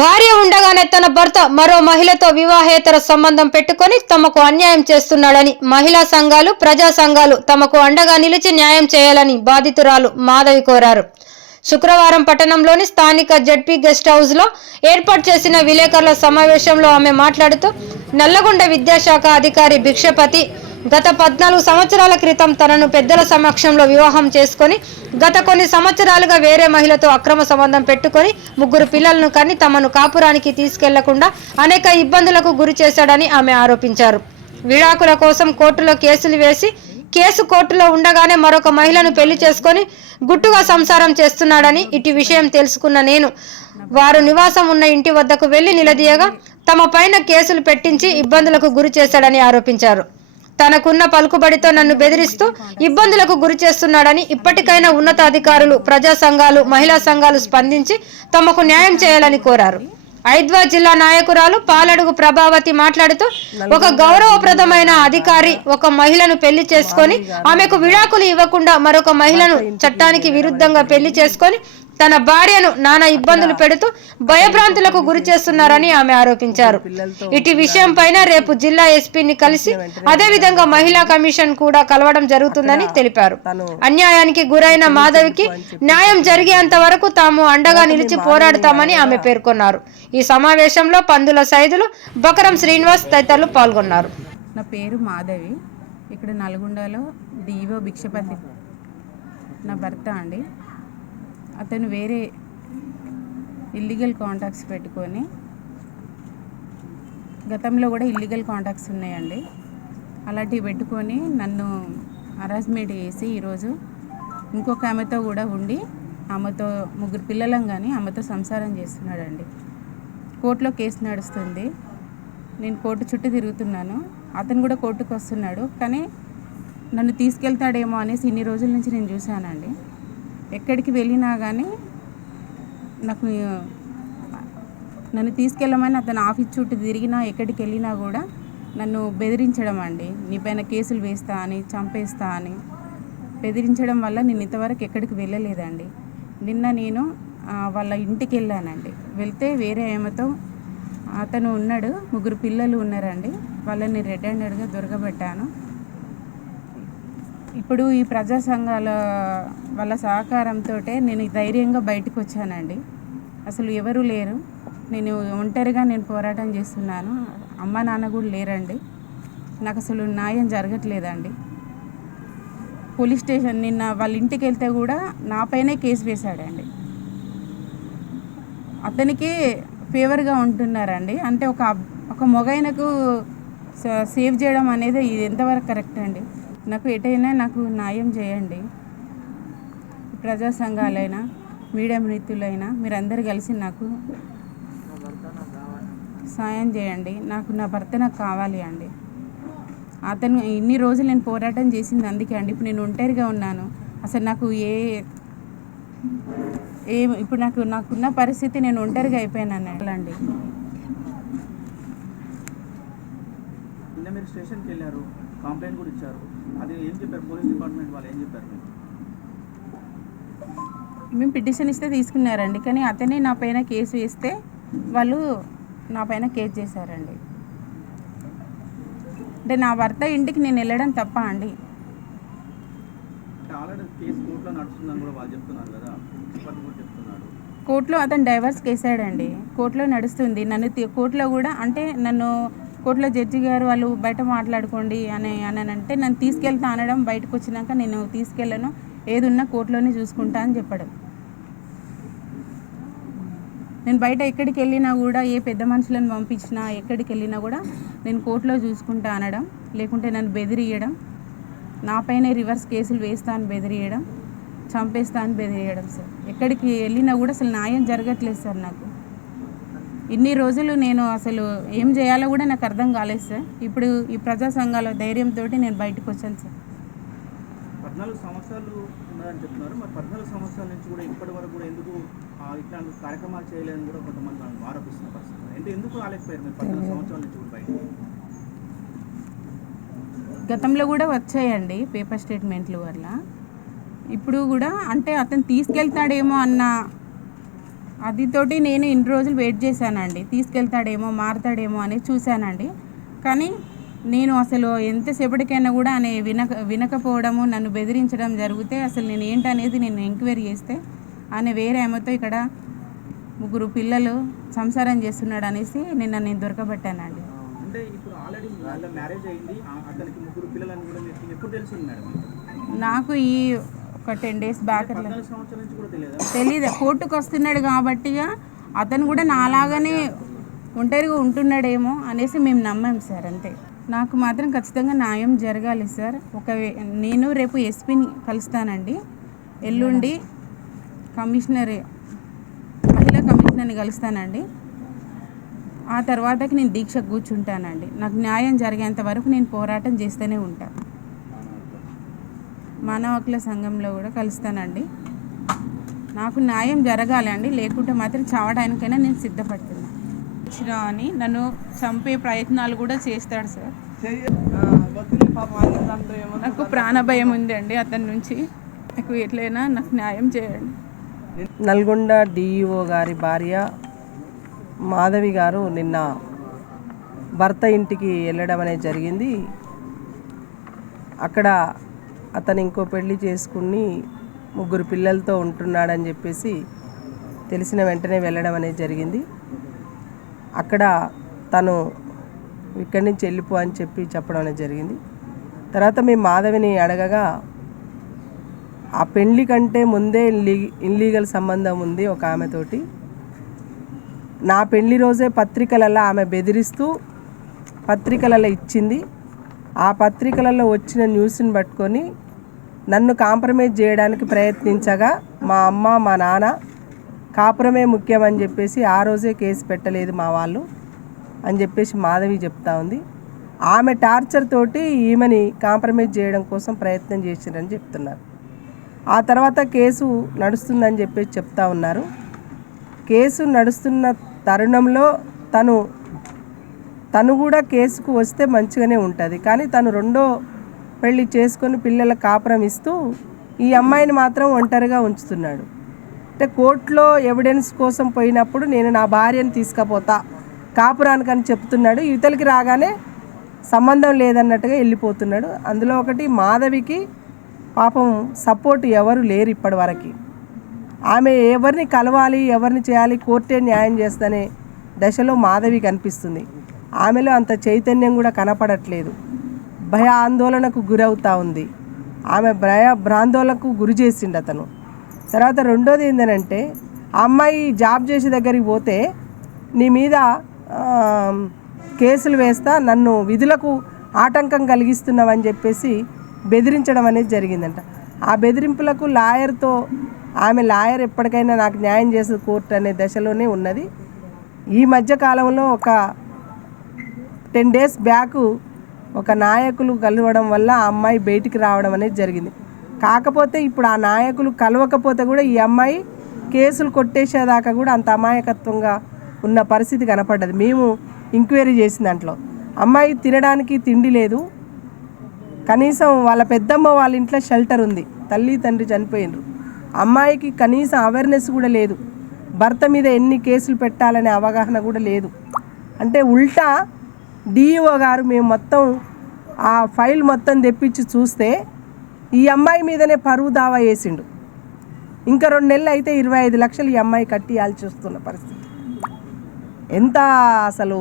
భార్య ఉండగానే తన భర్త మరో మహిళతో వివాహేతర సంబంధం పెట్టుకొని తమకు అన్యాయం చేస్తున్నాడని మహిళా సంఘాలు, ప్రజా సంఘాలు తమకు అండగా నిలిచి న్యాయం చేయాలని బాధితురాలు మాధవి కోరారు. శుక్రవారం పట్టణంలోని స్థానిక జడ్పీ గెస్ట్ హౌస్ లో ఏర్పాటు చేసిన విలేకరుల సమావేశంలో ఆమె మాట్లాడుతూ నల్లగొండ విద్యాశాఖ అధికారి భిక్షపతి గత 14 సంవత్సరాల క్రితం తనను పెద్దల సమక్షంలో వివాహం చేసుకొని గత కొన్ని సంవత్సరాలుగా వేరే మహిళతో అక్రమ సంబంధం పెట్టుకొని 3 పిల్లలను కని తమను కాపురానికి తీసుకెళ్లకుండా అనేక ఇబ్బందులకు గురి చేశాడని ఆమె ఆరోపించారు. విడాకుల కోసం కోర్టులో కేసులు వేసి కేసు కోర్టులో ఉండగానే మరొక మహిళను పెళ్లి చేసుకొని గుట్టుగా సంసారం చేస్తున్నాడని ఇటు విషయం తెలుసుకున్న నేను వారు నివాసం ఉన్న ఇంటి వద్దకు వెళ్లి నిలదీయగా తమ పైన కేసులు పెట్టించి ఇబ్బందులకు గురి చేశాడని ఆరోపించారు. తనకున్న పలుకుబడితో నన్ను బెదిరిస్తూ ఇబ్బందులకు గురి చేస్తున్నాడని ఇప్పటికైనా ఉన్నతాధికారులు, ప్రజా సంఘాలు, మహిళా సంఘాలు స్పందించి తమకు న్యాయం చేయాలని కోరారు. ఐద్వా జిల్లా నాయకురాలు పాలడుగు ప్రభావతి మాట్లాడుతూ ఒక గౌరవప్రదమైన అధికారి ఒక మహిళను పెళ్లి చేసుకొని ఆమెకు విడాకులు ఇవ్వకుండా మరొక మహిళను చట్టానికి విరుద్ధంగా పెళ్లి చేసుకొని తన భార్యను నానా ఇబ్బందులు పెడుతూ భయభ్రాంతులకు గురి చేస్తున్నారని ఆమె ఆరోపించారు. ఇటు విషయం పైన రేపు జిల్లా ఎస్పీని కలిసి అదేవిధంగా మహిళా కమిషన్ కూడా కలవడం జరుగుతుందని తెలిపారు. అన్యాయానికి గురైన మాధవికి న్యాయం జరిగేంత వరకు తాము అండగా నిలిచి పోరాడతామని ఆమె పేర్కొన్నారు. ఈ సమావేశంలో పందుల సైదులు, బకరం శ్రీనివాస్ తదితరులు పాల్గొన్నారు. నా పేరు మాధవి. ఇక్కడ నల్గొండలో డిఓ భిక్షపతి నా భర్త అండి. అతను వేరే ఇల్లీగల్ కాంటాక్ట్స్ పెట్టుకొని గతంలో కూడా ఇల్లీగల్ కాంటాక్ట్స్ ఉన్నాయండి. అలాంటివి పెట్టుకొని నన్ను హరాస్మెంట్ చేసి ఈరోజు ఇంకొక ఆమెతో కూడా ఉండి ఆమెతో 3 పిల్లలం కానీ ఆమెతో సంసారం చేస్తున్నాడండి. కోర్టులో కేసు నడుస్తుంది. నేను కోర్టు చుట్టూ తిరుగుతున్నాను. అతను కూడా కోర్టుకు వస్తున్నాడు. కానీ నన్ను తీసుకెళ్తాడేమో అనేసి ఇన్ని రోజుల నుంచి నేను చూశానండి. ఎక్కడికి వెళ్ళినా కానీ నన్ను తీసుకెళ్ళమని అతను ఆఫీస్ చుట్టూ తిరిగినా ఎక్కడికి వెళ్ళినా కూడా నన్ను బెదిరించడం అండి. నీ పైన కేసులు వేస్తా అని, చంపేస్తా అని బెదిరించడం వల్ల నేను ఇంతవరకు ఎక్కడికి వెళ్ళలేదండి. నిన్న నేను వాళ్ళ ఇంటికి వెళ్ళానండి. వెళ్తే వేరే ఏమతో అతను ఉన్నాడు, 3 పిల్లలు ఉన్నారండి. వాళ్ళని రెడ్ హ్యాండెడ్గా దొరకబెట్టాను. ఇప్పుడు ఈ ప్రజా సంఘాల వాళ్ళ సహకారంతో నేను ధైర్యంగా బయటకు వచ్చానండి. అసలు ఎవరు లేరు. నేను ఒంటరిగా పోరాటం చేస్తున్నాను. అమ్మ నాన్న కూడా లేరండి. నాకు అసలు న్యాయం జరగట్లేదండి. పోలీస్ స్టేషన్ నిన్న వాళ్ళ ఇంటికి వెళ్తే కూడా నా పైనే కేసు వేశాడండి. అతనికి ఫేవర్గా ఉంటున్నారండి. అంటే ఒక మొగైనకు సేవ్ చేయడం అనేది ఇది ఎంతవరకు కరెక్ట్ అండి? నాకు ఎటైనా నాకు న్యాయం చేయండి. ప్రజా సంఘాలైనా, మీడియా మిత్రులైనా మీరందరూ కలిసి నాకు సాయం చేయండి. నా భర్త నాకు కావాలి అండి. అతను ఇన్ని రోజులు నేను పోరాటం చేసింది అందుకే అండి. ఇప్పుడు నేను ఒంటరిగా ఉన్నాను. అసలు నాకు ఇప్పుడు నాకున్న పరిస్థితి నేను ఒంటరిగా అయిపోయాను అండి. మీరు స్టేషన్కి వెళ్ళారు, కంప్లైంట్ కూడా ఇచ్చారు. అది ఏం చెప్పారు? పోలీస్ డిపార్ట్మెంట్ వాళ్ళు ఏం చెప్పారు? మేము పిటిషన్ ఇస్తే తీసుకున్నారండి. కానీ అతనే నా పైన కేసు వేస్తే వాళ్ళు నా పైన కేసు చేశారండి. అంటే నా భర్త ఇంటికి నేను వెళ్ళడం తప్ప అండి? కోర్టులో అతను డైవర్స్ కేసాడండి. కోర్టులో నడుస్తుంది. కోర్టులో కూడా అంటే కోర్టులో జడ్జి గారు వాళ్ళు బయట మాట్లాడుకోండి అని అంటే నన్ను తీసుకెళ్తా అనడం, బయటకు వచ్చినాక నేను తీసుకెళ్ళను, ఏది ఉన్నా కోర్టులోనే చూసుకుంటా అని చెప్పడం. నేను బయట ఎక్కడికి వెళ్ళినా కూడా ఏ పెద్ద మనుషులను పంపించినా ఎక్కడికి వెళ్ళినా కూడా నేను కోర్టులో చూసుకుంటా అనడం, లేకుంటే నన్ను బెదిరియడం, నా పైన రివర్స్ కేసులు వేస్తా అని బెదిరియడం, చంపేస్తా అని బెదిరియడం. సార్ ఎక్కడికి వెళ్ళినా కూడా అసలు న్యాయం జరగట్లేదు సార్. నాకు ఇన్ని రోజులు నేను అసలు ఏం చేయాలో కూడా నాకు అర్థం కాలేదు సార్. ఇప్పుడు ఈ ప్రజా సంఘాల ధైర్యంతో నేను బయటకు వచ్చాను సార్. 14 సంవత్సరాలు ఉన్నారని చెప్తున్నారు. మరి 14 సంవత్సరాల నుంచి కూడా ఇప్పటి వరకు కూడా ఎందుకు ఇట్లాంటి కార్యక్రమాలు చేయలేదని కూడా కొంతమంది ఆరోపిస్తున్న పరిస్థితి. ఎందుకు రాలేకపోయారు మీరు 14 సంవత్సరాల నుంచి కూడా బయట? గతంలో కూడా వచ్చాయండి పేపర్ స్టేట్మెంట్లు వల్ల. ఇప్పుడు కూడా అంటే అతను తీసుకెళ్తాడేమో అన్న అదితోటి నేను ఇన్ని రోజులు వెయిట్ చేశానండి. తీసుకెళ్తాడేమో, మారుతాడేమో అని చూశానండి. కానీ నేను అసలు ఎంతసేపటికైనా కూడా వినకపోవడము, నన్ను బెదిరించడం జరిగితే అసలు నేను ఏంటనేది నేను ఎంక్వైరీ చేస్తే ఆయన వేరే ఆమెతో ఇక్కడ 3 పిల్లలు సంసారం చేస్తున్నాడు అనేసి నేను దొరకబట్టానండి. అంటే ఇప్పుడు ఆల్రెడీ వాళ్ళ మ్యారేజ్ అయింది, అతనికి 3 పిల్లలని కూడా మీకు ఎప్పుడు తెలిసింది మేడం? నాకు ఈ ఒక 10 days బ్యాక్ 14 సంవత్సరాల నుంచి కూడా తెలియదా? తెలీదు. కోర్టుకు వస్తున్నాడు కాబట్టిగా అతను కూడా నాలాగానే ఒంటరిగా ఉంటున్నాడేమో అనేసి మేము నమ్మాం సార్, అంతే. నాకు మాత్రం ఖచ్చితంగా న్యాయం జరగాలి సార్. నేను రేపు ఎస్పీని కలుస్తానండి, ఎల్లుండి మహిళా కమిషనర్ని కలుస్తానండి. ఆ తర్వాతకి నేను దీక్ష కూర్చుంటానండి. నాకు న్యాయం జరిగేంత వరకు నేను పోరాటం చేస్తూనే ఉంటాను. మానవ హక్కుల సంఘంలో కూడా కలుస్తానండి. నాకు న్యాయం జరగాలి అండి, లేకుంటే మాత్రం చావడానికైనా నేను సిద్ధపడుతున్నాను. అని నన్ను చంపే ప్రయత్నాలు కూడా చేస్తాడు సార్. నాకు ప్రాణభయం ఉందండి అతని నుంచి. నాకు ఎట్లయినా నాకు న్యాయం చేయండి. నల్గొండ డిఈఓ గారి భార్య మాధవి గారు నిన్న భర్త ఇంటికి వెళ్ళడం అనేది జరిగింది. అక్కడ అతను ఇంకో పెళ్లి చేసుకుని 3 పిల్లలతో ఉంటున్నాడని చెప్పేసి తెలిసిన వెంటనే వెళ్ళడం అనేది జరిగింది. అక్కడ తను ఇక్కడి నుంచి వెళ్ళిపో అని చెప్పడం అనేది జరిగింది. తర్వాత మేము మాధవిని అడగగా ఆ పెళ్లి కంటే ముందే ఇల్లీగల్ సంబంధం ఉంది ఒక ఆమెతోటి. నా పెళ్లి రోజే పత్రికలలో ఆమె బెదిరిస్తూ పత్రికలలో ఇచ్చింది. ఆ పత్రికలలో వచ్చిన న్యూస్ని పట్టుకొని నన్ను కాంప్రమైజ్ చేయడానికి ప్రయత్నించగా మా అమ్మ మా నాన్న కాపురమే ముఖ్యమని చెప్పేసి ఆ రోజే కేసు పెట్టలేదు మా వాళ్ళు అని చెప్పేసి మాధవి చెప్తా ఉంది. ఆమె టార్చర్ తోటి ఈమెని కాంప్రమైజ్ చేయడం కోసం ప్రయత్నం చేసిరని చెప్తున్నారు. ఆ తర్వాత కేసు నడుస్తుందని చెప్పేసి చెప్తా ఉన్నారు. కేసు నడుస్తున్న తరుణంలో తను కూడా కేసుకు వస్తే మంచిగానే ఉంటుంది. కానీ తను 2వ పెళ్లి చేసుకొని పిల్లల కాపురం ఇస్తూ ఈ అమ్మాయిని మాత్రం ఒంటరిగా ఉంచుతున్నాడు. అంటే కోర్టులో ఎవిడెన్స్ కోసం పోయినప్పుడు నేను నా భార్యను తీసుకుపోతా కాపురానికని చెప్తున్నాడు. యువతలకి రాగానే సంబంధం లేదన్నట్టుగా వెళ్ళిపోతున్నాడు. అందులో ఒకటి మాధవికి పాపం సపోర్ట్ ఎవరు లేరు ఇప్పటి వరకు. ఆమె ఎవరిని కలవాలి, ఎవరిని చేయాలి, కోర్టే న్యాయం చేస్తనే దశలో మాధవి కనిపిస్తుంది. ఆమెలో అంత చైతన్యం కూడా కనపడట్లేదు. భయ ఆందోళనకు గురవుతూ ఉంది. ఆమె భయాందోళనకు గురి చేసిండు అతను. తర్వాత రెండోది ఏంటంటే ఆ అమ్మాయి జాబ్ చేసే దగ్గరికి పోతే నీ మీద కేసులు వేస్తా, నన్ను విధులకు ఆటంకం కలిగిస్తున్నావని చెప్పేసి బెదిరించడం అనేది జరిగిందంట. ఆ బెదిరింపులకు ఆమె లాయర్ ఎప్పటికైనా నాకు న్యాయం చేసే కోర్టు అనే దశలోనే ఉన్నది. ఈ మధ్య కాలంలో ఒక 10 days బ్యాక్ ఒక నాయకులు కలవడం వల్ల ఆ అమ్మాయి బయటికి రావడం అనేది జరిగింది. కాకపోతే ఇప్పుడు ఆ నాయకులు కలవకపోతే కూడా ఈ అమ్మాయి కేసులు కొట్టేసేదాకా కూడా అంత అమాయకత్వంగా ఉన్న పరిస్థితి కనపడ్డది. మేము ఎంక్వైరీ చేసిన దాంట్లో అమ్మాయి తినడానికి తిండి లేదు. కనీసం వాళ్ళ పెద్దమ్మ వాళ్ళ ఇంట్లో షెల్టర్ ఉంది, తల్లి తండ్రి చనిపోయినరు. అమ్మాయికి కనీసం అవేర్నెస్ కూడా లేదు. భర్త మీద ఎన్ని కేసులు పెట్టాలనే అవగాహన కూడా లేదు. అంటే ఉల్టా డిఈఓ గారు మేము మొత్తం ఆ ఫైల్ మొత్తం తెప్పించి చూస్తే ఈ అమ్మాయి మీదనే పరువు దావా వేసిండు. ఇంకా 2 నెలలు అయితే 25 లక్షలు ఈ అమ్మాయి కట్టియాల్సి వస్తున్న పరిస్థితి. ఎంత అసలు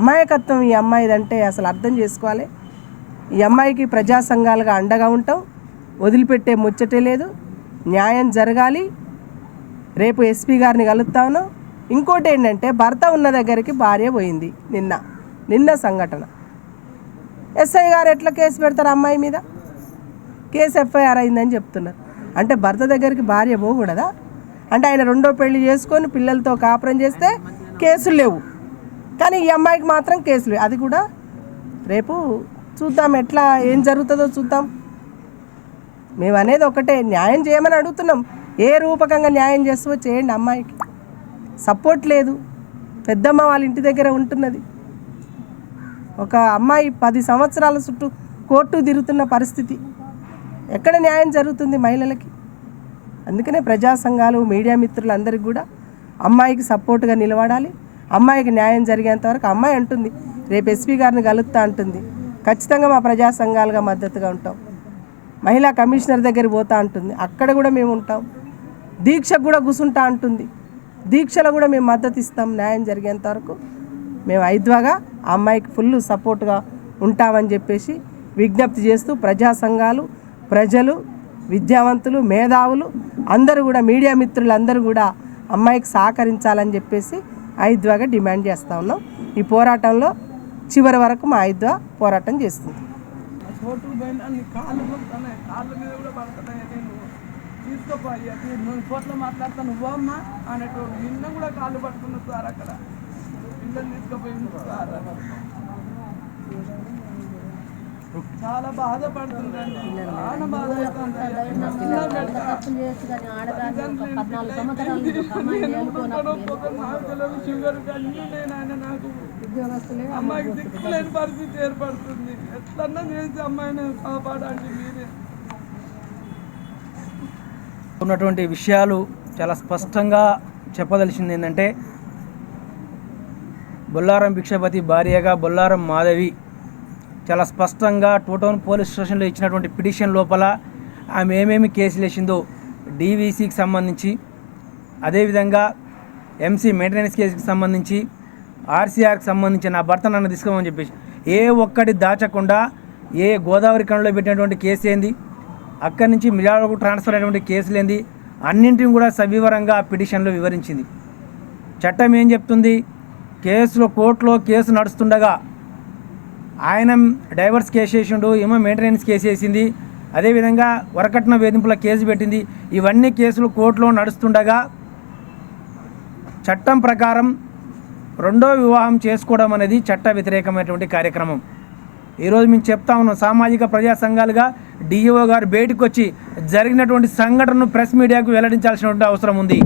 అమాయకత్వం ఈ అమ్మాయిదంటే అసలు అర్థం చేసుకోవాలి. ఈ అమ్మాయికి ప్రజా సంఘాలుగా అండగా ఉంటాం, వదిలిపెట్టే ముచ్చటే లేదు. న్యాయం జరగాలి. రేపు ఎస్పీ గారిని కలుస్తా ఉన్నాం. ఇంకోటి ఏంటంటే భర్త ఉన్న దగ్గరికి భార్య పోయింది. నిన్న సంఘటన. ఎస్ఐ గారు ఎట్లా కేసు పెడతారు అమ్మాయి మీద? కేసు ఎఫ్ఐఆర్ అయిందని చెప్తున్నారు. అంటే భర్త దగ్గరికి భార్య పోకూడదా? అంటే ఆయన 2వ పెళ్లి చేసుకొని పిల్లలతో కాపురం చేస్తే కేసులు లేవు, కానీ ఈ అమ్మాయికి మాత్రం కేసులు. అది కూడా రేపు చూద్దాం, ఎట్లా ఏం జరుగుతుందో చూద్దాం. మేము అనేది ఒకటే, న్యాయం చేయమని అడుగుతున్నాం. ఏ రూపకంగా న్యాయం చేస్తావో చేయండి. అమ్మాయికి సపోర్ట్ లేదు, పెద్దమ్మ వాళ్ళ ఇంటి దగ్గర ఉంటున్నది. ఒక అమ్మాయి 10 సంవత్సరాల చుట్టూ కోర్టు తిరుగుతున్న పరిస్థితి. ఎక్కడ న్యాయం జరుగుతుంది మహిళలకి? అందుకనే ప్రజా సంఘాలు, మీడియా మిత్రులందరికీ కూడా అమ్మాయికి సపోర్ట్గా నిలబడాలి. అమ్మాయికి న్యాయం జరిగేంత వరకు అమ్మాయి అంటుంది, రేపు ఎస్పీ గారిని కలుపుతా అంటుంది, ఖచ్చితంగా మా ప్రజా సంఘాలుగా మద్దతుగా ఉంటాం. మహిళా కమిషనర్ దగ్గర పోతా అంటుంది, అక్కడ కూడా మేము ఉంటాం. దీక్షకు కూడా కూర్చుంటా అంటుంది, దీక్షలో కూడా మేము మద్దతు ఇస్తాం. న్యాయం జరిగేంత వరకు మేము ఐద్వాగా ఆ అమ్మాయికి ఫుల్ సపోర్ట్గా ఉంటామని చెప్పేసి విజ్ఞప్తి చేస్తూ ప్రజా సంఘాలు, ప్రజలు, విద్యావంతులు, మేధావులు అందరూ కూడా, మీడియా మిత్రులు అందరూ కూడా అమ్మాయికి సహకరించాలని చెప్పేసి ఐద్వాగా డిమాండ్ చేస్తూ ఉన్నాం. ఈ పోరాటంలో చివరి వరకు మా ఐద్వా పోరాటం చేస్తుంది. మాట్లాడతా నువ్వమ్మా అనేటోడు నిన్న కూడా కాళ్ళు పట్టుకున్న సార్ అక్కడ పిల్లలు తీసుకుపోయింది సార్. చాలా బాధపడుతుందండి, చాలా బాధపడుతుంది. షుగర్ అన్నీ ఆయన నాకు అమ్మాయికి దిక్కులేని పరిస్థితి ఏర్పడుతుంది. ఎట్లన్నా చేసి అమ్మాయిని కాపాడండి మీరే. ఉన్నటువంటి విషయాలు చాలా స్పష్టంగా చెప్పదలిసింది ఏంటంటే, బొల్లారం భిక్షపతి భార్యగా బొల్లారం మాధవి చాలా స్పష్టంగా 2 టౌన్ పోలీస్ స్టేషన్లో ఇచ్చినటువంటి పిటిషన్ లోపల ఆమె ఏమేమి కేసులు వేసిందో డీవీసీకి సంబంధించి, అదేవిధంగా ఎంసీ మెయింటెనెన్స్ కేసుకి సంబంధించి, ఆర్సీఆర్కి సంబంధించి నా భర్త నన్ను తీసుకోమని చెప్పేసి ఏ ఒక్కటి దాచకుండా, ఏ గోదావరి కణంలో పెట్టినటువంటి కేసు ఏంది, అక్కడి నుంచి మిర్యాలకు ట్రాన్స్ఫర్ అయినటువంటి కేసులు ఏంది, అన్నింటిని కూడా సవివరంగా పిటిషన్లో వివరించింది. చట్టం ఏం చెప్తుంది? కేసులో కోర్టులో కేసు నడుస్తుండగా ఆయన డైవర్స్ కేసు వేసిండు, ఏమో మెయింటెనెన్స్ కేసు వేసింది, అదేవిధంగా వరకట్న వేధింపుల కేసు పెట్టింది. ఇవన్నీ కేసులు కోర్టులో నడుస్తుండగా చట్టం ప్రకారం రెండో వివాహం చేసుకోవడం అనేది చట్ట వ్యతిరేకమైనటువంటి కార్యక్రమం. ఈరోజు మేము చెప్తా ఉన్నాం, సామాజిక ప్రజా సంఘాలుగా డిఈఓ గారు బయటకు వచ్చి జరిగినటువంటి సంఘటనను ప్రెస్ మీడియాకు వెల్లడించాల్సినటువంటి అవసరం ఉంది.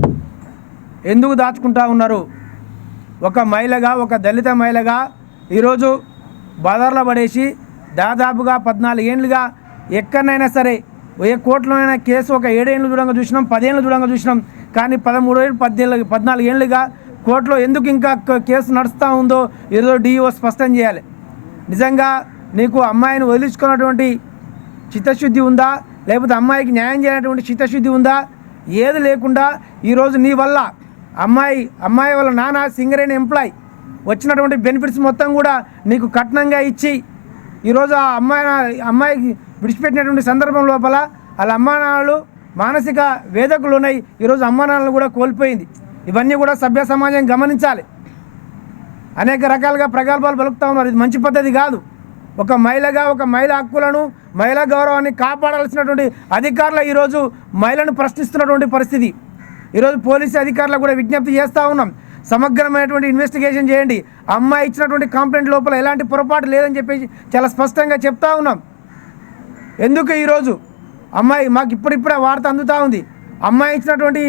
ఎందుకు దాచుకుంటా ఉన్నారు? ఒక మహిళగా, ఒక దళిత మహిళగా ఈరోజు బాధార్లో పడేసి దాదాపుగా 14 ఏళ్ళుగా ఎక్కడైనా సరే ఏ కోర్టులోనైనా కేసు ఒక 7 ఏళ్ళు దూరంగా చూసినాం, 10 ఏళ్ళు దూరంగా చూసినాం, కానీ 13 ఏళ్ళు 14 ఏళ్ళుగా కోర్టులో ఎందుకు ఇంకా కేసు నడుస్తూ ఉందో ఈరోజు డిఈఓ స్పష్టం చేయాలి. నిజంగా నీకు అమ్మాయిని వదిలించుకున్నటువంటి చిత్తశుద్ధి ఉందా, లేకపోతే అమ్మాయికి న్యాయం చేయనటువంటి చిత్తశుద్ధి ఉందా? ఏది లేకుండా ఈరోజు నీ వల్ల అమ్మాయి వాళ్ళ నాన్న సింగరేణి ఎంప్లాయ్ వచ్చినటువంటి బెనిఫిట్స్ మొత్తం కూడా నీకు కట్నంగా ఇచ్చి ఈరోజు ఆ అమ్మాయికి విడిచిపెట్టినటువంటి సందర్భం లోపల వాళ్ళ అమ్మానాన్నలు మానసిక వేదకులు ఉన్నాయి. ఈరోజు అమ్మానాన్నలు కూడా కోల్పోయింది. ఇవన్నీ కూడా సభ్య సమాజం గమనించాలి. అనేక రకాలుగా ప్రగల్భాలు పలుకుతూ ఉన్నారు. ఇది మంచి పద్ధతి కాదు. ఒక మహిళగా, ఒక మహిళ హక్కులను, మహిళా గౌరవాన్ని కాపాడాల్సినటువంటి అధికారులు ఈరోజు మహిళను ప్రశ్నిస్తున్నటువంటి పరిస్థితి. ఈరోజు పోలీసు అధికారులకు కూడా విజ్ఞప్తి చేస్తూ ఉన్నాం, సమగ్రమైనటువంటి ఇన్వెస్టిగేషన్ చేయండి. అమ్మాయి ఇచ్చినటువంటి కంప్లైంట్ లోపల ఎలాంటి పొరపాటు లేదని చెప్పేసి చాలా స్పష్టంగా చెప్తా ఉన్నాం. ఎందుకు ఈరోజు అమ్మాయి మాకు ఇప్పుడిప్పుడే వార్త అందుతూ ఉంది, అమ్మాయి ఇచ్చినటువంటి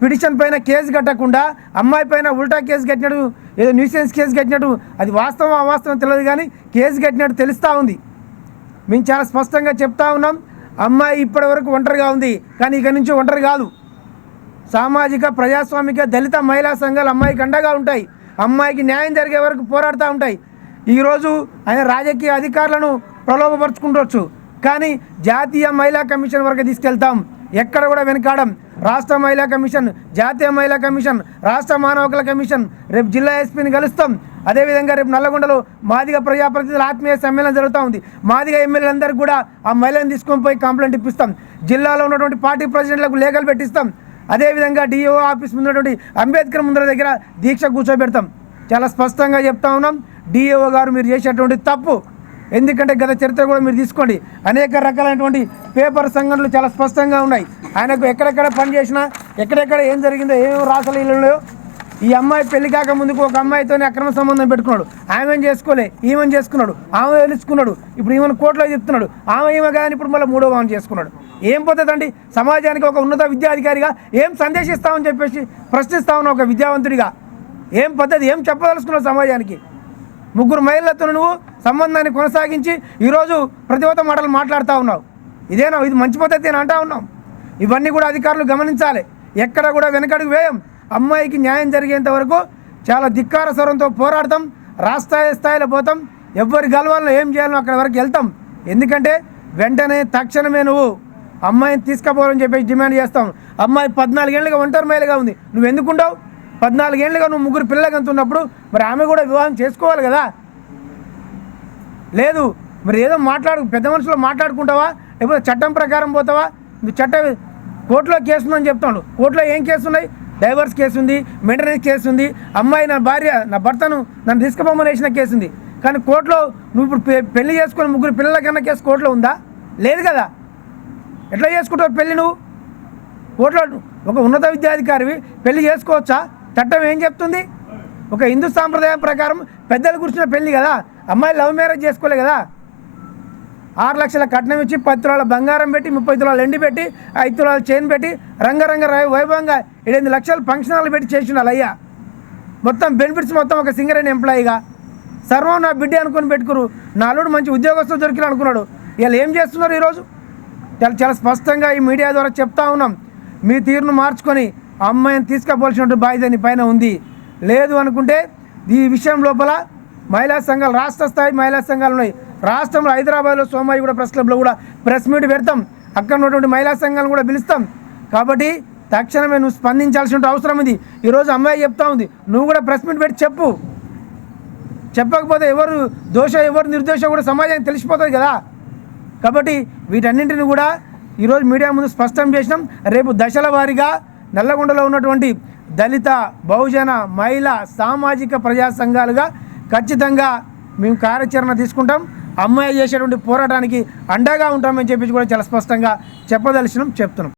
పిటిషన్ పైన కేసు కట్టకుండా అమ్మాయి పైన ఉల్టా కేసు కట్టినట్టు, ఏదో న్యూసెన్స్ కేసు కట్టినట్టు, అది వాస్తవం అవాస్తవం తెలియదు కానీ కేసు కట్టినట్టు తెలుస్తూ ఉంది. మేము చాలా స్పష్టంగా చెప్తా ఉన్నాం, అమ్మాయి ఇప్పటి వరకు ఒంటరిగా ఉంది, కానీ ఇక నుంచి ఒంటరి కాదు. సామాజిక, ప్రజాస్వామిక, దళిత మహిళా సంఘాలు అమ్మాయికి అండగా ఉంటాయి. అమ్మాయికి న్యాయం జరిగే వరకు పోరాడుతూ ఉంటాయి. ఈరోజు ఆయన రాజకీయ అధికారులను ప్రలోభపరుచుకుంటవచ్చు, కానీ జాతీయ మహిళా కమిషన్ వరకు తీసుకెళ్తాం. ఎక్కడ కూడా వెనకాడం. రాష్ట్ర మహిళా కమిషన్, జాతీయ మహిళా కమిషన్, రాష్ట్ర మానవ హక్కుల కమిషన్, రేపు జిల్లా ఎస్పీని కలుస్తాం. అదేవిధంగా రేపు నల్లగొండలో మాదిగ ప్రజాప్రతినిధుల ఆత్మీయ సమ్మేళనం జరుగుతూ ఉంది. మాదిగ ఎమ్మెల్యేలందరికీ కూడా ఆ మహిళను తీసుకొని పోయి కంప్లైంట్ ఇప్పిస్తాం. జిల్లాలో ఉన్నటువంటి పార్టీ ప్రెసిడెంట్లకు లేఖలు పెట్టిస్తాం. అదేవిధంగా డిఓ ఆఫీస్ ముందున్నటువంటి అంబేద్కర్ ముందర దగ్గర దీక్ష కూర్చోబెడతాం. చాలా స్పష్టంగా చెప్తా ఉన్నాం, డిఓ గారు మీరు చేసేటువంటి తప్పు. ఎందుకంటే గత చరిత్ర కూడా మీరు తీసుకోండి, అనేక రకాలైనటువంటి పేపర్ సంఘటనలు చాలా స్పష్టంగా ఉన్నాయి. ఆయనకు ఎక్కడెక్కడ పని చేసినా, ఎక్కడెక్కడ ఏం జరిగిందో, ఏమేమి రాసలు ఇళ్ళలో. ఈ అమ్మాయి పెళ్లి కాక ముందుకు ఒక అమ్మాయితో అక్రమ సంబంధం పెట్టుకున్నాడు, ఆమెను చేసుకోలే, ఈమెను చేసుకున్నాడు, ఆమె వెలుచుకున్నాడు, ఇప్పుడు ఈమెను కోర్టులో చెప్తున్నాడు, ఈమె కానీ ఇప్పుడు మళ్ళీ 3వ ఆమెను చేసుకున్నాడు. ఏం పద్ధతి అండి? సమాజానికి ఒక ఉన్నత విద్యాధికారిగా ఏం సందేశిస్తామని చెప్పేసి ప్రశ్నిస్తా ఉన్నావు. ఒక విద్యావంతుడిగా ఏం పద్ధతి, ఏం చెప్పదలుచుకున్నావు సమాజానికి? 3 మహిళలతో నువ్వు సంబంధాన్ని కొనసాగించి ఈరోజు ప్రతివత మాటలు మాట్లాడుతూ ఉన్నావు. ఇదేనా? ఇది మంచి పద్ధతి అని అంటా ఉన్నాం. ఇవన్నీ కూడా అధికారులు గమనించాలి. ఎక్కడ కూడా వెనకడుగు వేయం. అమ్మాయికి న్యాయం జరిగేంత వరకు చాలా ధిక్కార స్వరంతో పోరాడతాం. రాష్ట్ర స్థాయిలో పోతాం. ఎవరి గెలవాలో ఏం చేయాలో అక్కడ వరకు వెళ్తాం. ఎందుకంటే వెంటనే తక్షణమే నువ్వు అమ్మాయిని తీసుకుపోవాలని చెప్పేసి డిమాండ్ చేస్తాం. అమ్మాయి 14 ఏళ్ళుగా ఒంటరి మహిళగా ఉంది. నువ్వు ఎందుకుంటావు? 14 ఏళ్ళుగా నువ్వు 3 పిల్లలకి అంటున్నప్పుడు మరి ఆమె కూడా వివాహం చేసుకోవాలి కదా. లేదు మరి ఏదో పెద్ద మనుషులు మాట్లాడుకుంటావా, లేకపోతే చట్టం ప్రకారం పోతావా? నువ్వు కోర్టులో కేసు ఉందని చెప్తాడు. కోర్టులో ఏం కేసు ఉన్నాయి? డైవర్స్ కేసు ఉంది, మెయింటెనెన్స్ కేసు ఉంది, అమ్మాయి నా భర్తను నన్ను తీసుకుపోమని వేసిన కేసు ఉంది. కానీ కోర్టులో నువ్వు ఇప్పుడు పెళ్లి చేసుకుని 3 పిల్లలకన్నా కేసు కోర్టులో ఉందా? లేదు కదా. ఎట్లా చేసుకుంటావు పెళ్ళి? నువ్వు కోర్టులో ఒక ఉన్నత విద్యాధికారివి పెళ్లి చేసుకోవచ్చా? చట్టం ఏం చెప్తుంది? ఒక హిందూ సాంప్రదాయం ప్రకారం పెద్దలు కూర్చున్న పెళ్లి కదా. అమ్మాయి లవ్ మ్యారేజ్ చేసుకోలే కదా. 6 లక్షల కట్నం ఇచ్చి 10 తులాల బంగారం పెట్టి 30 తులాలు ఎండి పెట్టి 5 తులాలు చైన్ పెట్టి రంగరంగ వైభవంగా 8 లక్షలు ఫంక్షన్ హాల్ పెట్టి చేసిండాలి అయ్యా. మొత్తం బెనిఫిట్స్ మొత్తం ఒక సింగరేణి ఎంప్లాయీగా సర్వం నా బిడ్డ అనుకుని పెట్టుకురు. నా అల్లుడు మంచి ఉద్యోగస్తులు దొరికిన అనుకున్నాడు. వీళ్ళు ఏం చేస్తున్నారు ఈరోజు? చాలా స్పష్టంగా ఈ మీడియా ద్వారా చెప్తా ఉన్నాం. మీ తీరును మార్చుకొని అమ్మాయిని తీసుకుపోవాల్సినటువంటి బాధ్యత నీ పైన ఉంది. లేదు అనుకుంటే ఈ విషయం లోపల మహిళా సంఘాలు, రాష్ట్ర స్థాయి మహిళా సంఘాలు ఉన్నాయి. రాష్ట్రంలో హైదరాబాద్లో సోమాయి కూడా ప్రెస్ క్లబ్లో కూడా ప్రెస్ మీట్ పెడతాం. అక్కడ ఉన్నటువంటి మహిళా సంఘాలను కూడా పిలుస్తాం. కాబట్టి తక్షణమే నువ్వు స్పందించాల్సిన అవసరం ఉంది. ఈరోజు అమ్మాయి చెప్తా ఉంది, నువ్వు కూడా ప్రెస్ మీట్ పెట్టి చెప్పు. చెప్పకపోతే ఎవరు దోష ఎవరు నిర్దోష కూడా సమాజానికి తెలిసిపోతుంది కదా. కాబట్టి వీటన్నింటిని కూడా ఈరోజు మీడియా ముందు స్పష్టం చేసినాం. రేపు దశల వారీగా నల్లగొండలో ఉన్నటువంటి దళిత, బహుజన, మహిళా, సామాజిక ప్రజా సంఘాలుగా ఖచ్చితంగా మేము కార్యాచరణ తీసుకుంటాం. అమ్మాయి చేసేటువంటి పోరాటానికి అండగా ఉంటామని చెప్పి కూడా చాలా స్పష్టంగా చెప్తున్నాం.